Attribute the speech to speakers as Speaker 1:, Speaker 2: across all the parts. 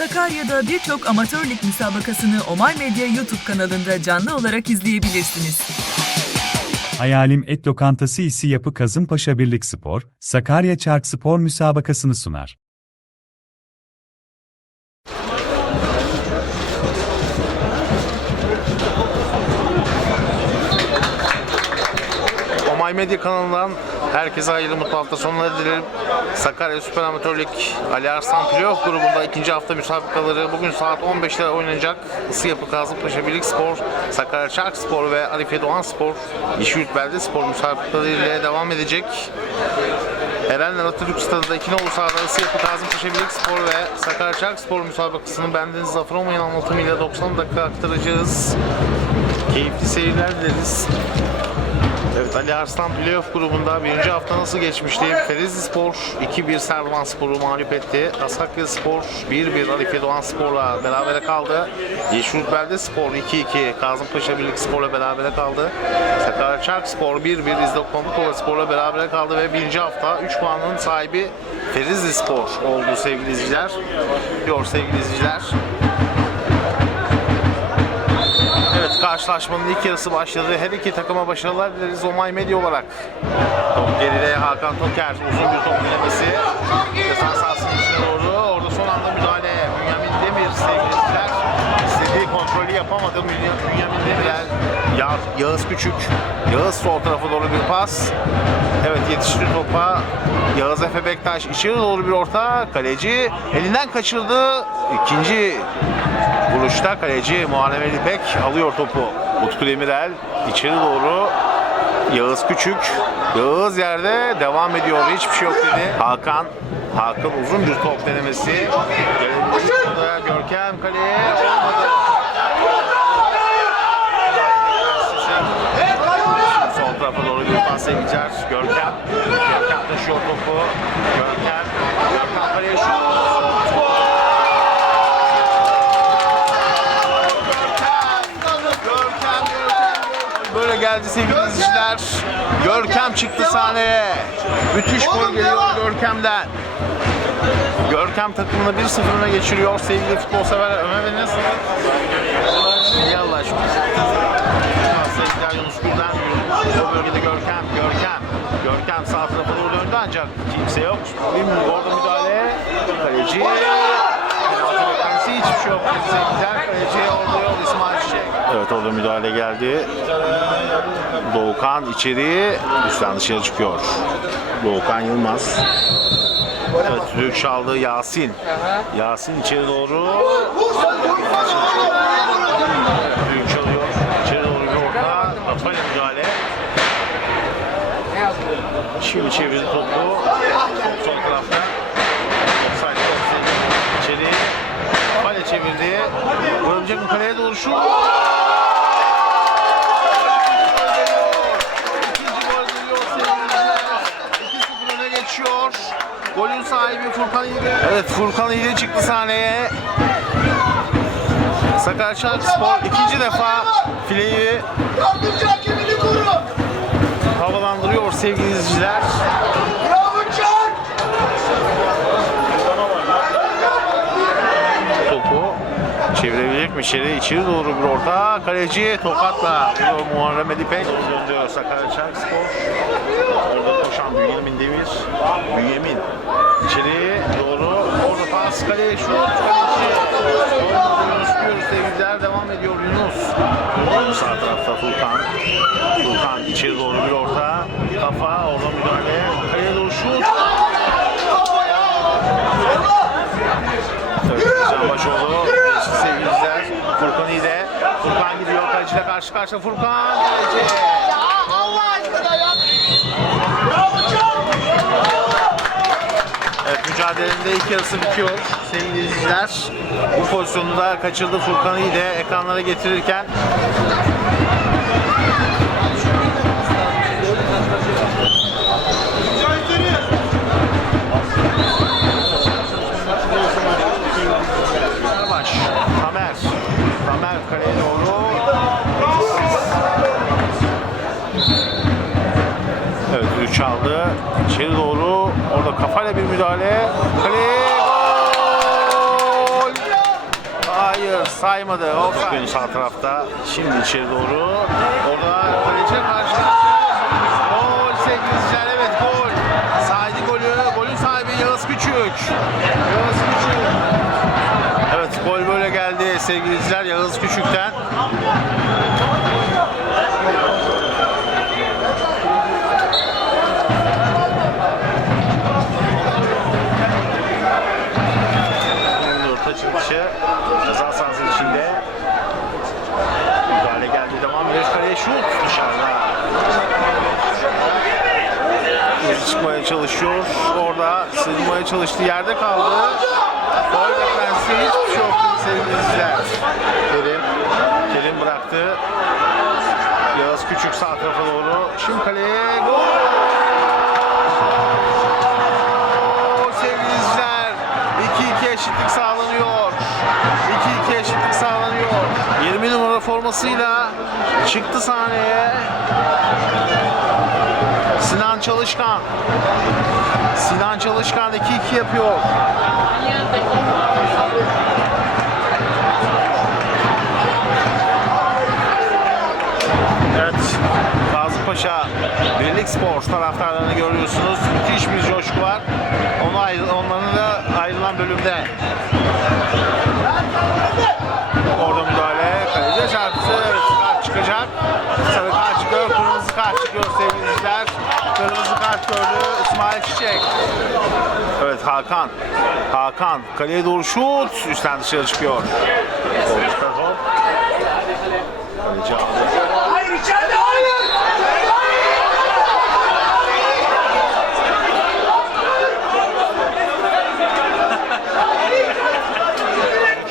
Speaker 1: Sakarya'da birçok amatör lig müsabakasını Omay Medya YouTube kanalında canlı olarak izleyebilirsiniz.
Speaker 2: Hayalim Et Lokantası isi Yapı Kazımpaşa Birlik Spor, Sakarya Çark Spor müsabakasını sunar.
Speaker 3: Omay Medya kanalından herkese hayırlı mutlu hafta sonları dilerim. Sakarya Süper Amatör Lig Ali Arslan Playoff grubunda ikinci hafta müsabakaları bugün saat 15'te oynanacak. Isı Yapı Kazımpaşa Birlik Spor, Sakarya Çark Spor ve Arife Doğan Spor, Yeşilyurt Belde Spor müsabakaları ile devam edecek. Erenler Atatürk Stadı'nda 2 nolu sahada Isı Yapı Kazımpaşa Birlik Spor ve Sakarya Çark Spor müsabakasını bendeniz Zafer Olmayın anlatımıyla 90 dakika aktaracağız. Keyifli seyirler dileriz. Evet Ali Arslan Playoff grubunda birinci hafta nasıl geçmişti? Ferizli Spor 2-1 Servan Spor'u mağlup etti. Asakya Spor 1-1 Arife Doğan Spor'la berabere kaldı. Yeşilyurt Belde Spor 2-2 Kazımpaşa Birlik Spor'la berabere kaldı. Sakarya Çark Spor 1-1 İzdok Pamukova Spor'la berabere kaldı ve birinci hafta 3 puanın sahibi Ferizli Spor oldu sevgili izleyiciler. Diyor sevgili izleyiciler. Karşılaşmanın ilk yarısı başladı. Her iki takıma başarılar dileriz Omay Medya olarak. Top geride Hakan Toker uzun bir top denemesi. Ceza sahasının içine doğru. Orada son anda müdahale. Bünyamin Demir sevgili izleyiciler. İstediği kontrolü yapamadı Bünya- Bünyamin Demirel. Ya, Yağız Küçük. Yağız sol tarafa doğru bir pas. Evet yetişti topa. Yağız Efe Bektaş içeri doğru bir orta. Kaleci elinden kaçırdı. İkinci Vuruşta kaleci Muharrem İpek alıyor topu. Utku Demirel içeri doğru. Yağız Küçük. Yağız yerde devam ediyor. Hiçbir şey yok dedi. Hakan. Hakan uzun bir top denemesi. Görkem kaleye olmadı. Sol tarafa doğru bir pas Egicer. Görkem. Görkem taşıyor topu. Görkem. Görkem kaleye şut. Geldi sevgili izleyiciler. Görkem çıktı sahneye. Müthiş gol geliyor Görkem'den. Görkem takımını 1-0 öne geçiriyor sevgili futbol severler. Ömer Bey nasıl? İyi Allah aşkına. Sevgiler Yunus Gül'den. O bölgede Görkem, Görkem. Görkem sağ tarafa doğru döndü ancak kimse yok. Bir orada müdahale. Kaleci. Penaltı beklentisi hiçbir şey yok. Sevgiler kaleci orada. Evet orada müdahale geldi. Doğukan içeri üstten dışarı çıkıyor. Doğukan Yılmaz. Evet düdük çaldı Yasin. Yasin içeri doğru. Düdük. İçeri doğru bir orta. Müdahale. Şimdi çevirdi topu. Top sol tarafta. İçeri. Çevirdi. Mi kaleye doğru şut? İkinci gol geliyor sevgili izleyiciler. 2-0 öne geçiyor. Golün sahibi Furkan İğde. Evet Furkan İğde çıktı sahneye. Sakarya Spor ikinci defa fileyi havalandırıyor sevgili izleyiciler. Mi içeri? İçeri doğru bir orta. Kaleci tokatla Muharrem Ali İpek. Döndürüyor Sakarya Spor. Orada koşan Bünyamin Demir. Bünyamin içeri doğru. Orada pas kaleye şut. Kaleci. Yunus diyoruz sevgililer. Devam ediyor Yunus. Sağ tarafta Furkan. Furkan içeri doğru bir orta. Kafa orada müdahale. Kaleye doğru şut. Evet, Sevgili izler. Furkan iyi de. Furkan gidiyor kaleciyle karşı karşıya. Furkan kaleci.
Speaker 4: Ya Allah aşkına ya.
Speaker 3: Evet mücadelenin de ilk yarısı bitiyor sevgili izleyiciler. Bu pozisyonu da kaçırdı Furkan iyi de ekranlara getirirken. Kaleye doğru. Evet düdük çaldı. İçeri doğru. Orada kafayla bir müdahale. Kale gol! saymadı. Offside sağ tarafta. Şimdi içeri doğru. Orada kaleciye karşı karşıya. Gol sevgili izleyiciler. Evet gol. Saydı golü. Golün sahibi Yağız Küçük. Yağız Küçük. Evet gol geldi sevgili izleyiciler Yağız Küçük'ten. Orta çıkışı ceza sahası içinde. Müdahale geldi devam ediyor. Kaleye şut dışarıda. Hızlı çıkmaya çalışıyor. Orada sığınmaya çalıştığı yerde kaldı. Hiçbir şey yok sevgili izleyiciler. Kerim, Kerim bıraktı. Yağız Küçük sağ tarafa doğru. Şimdi kaleye gol. Sevgili izleyiciler. 2-2 eşitlik sağlanıyor. 2-2 eşitlik sağlanıyor. 20 numara formasıyla çıktı sahneye. Sinan Çalışkan. Sinan Çalışkan 2-2 yapıyor. Birlik Spor taraftarlarını görüyorsunuz. Müthiş bir coşku var. Onu ayrı, onların da ayrılan bölümde. Orada müdahale. Kaleciye çarptı. Kart çıkacak. Sarı kart çıkıyor. Kırmızı kart çıkıyor sevgili izleyiciler. Kırmızı kart gördü İsmail Çiçek. Evet Hakan. Hakan kaleye doğru şut. Üstten dışarı çıkıyor. Kaleci aldı.
Speaker 4: Hayır içeride hayır.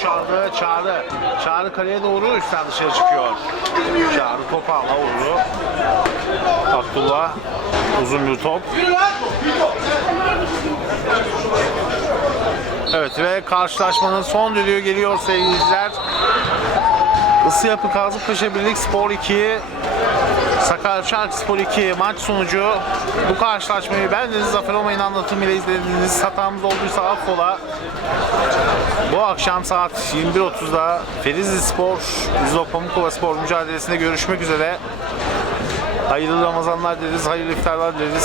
Speaker 3: Çağrı, Çağrı. Çağrı kaleye doğru üstten dışarı çıkıyor. Çağrı topu alma vurdu. Abdullah uzun bir top. Evet ve karşılaşmanın son düdüğü geliyor sevgili izleyiciler. Isı Yapı Kazımpaşa Birlik Spor 2, Sakarya Spor 2 maç sonucu. Bu karşılaşmayı ben Deniz Zafer Omay'ın anlatımıyla izlediğiniz hatamız olduysa affola. Bu akşam saat 21.30'da Ferizli Spor, İzlok Pamukova Spor mücadelesinde görüşmek üzere. Hayırlı Ramazanlar dileriz, hayırlı iftarlar dileriz.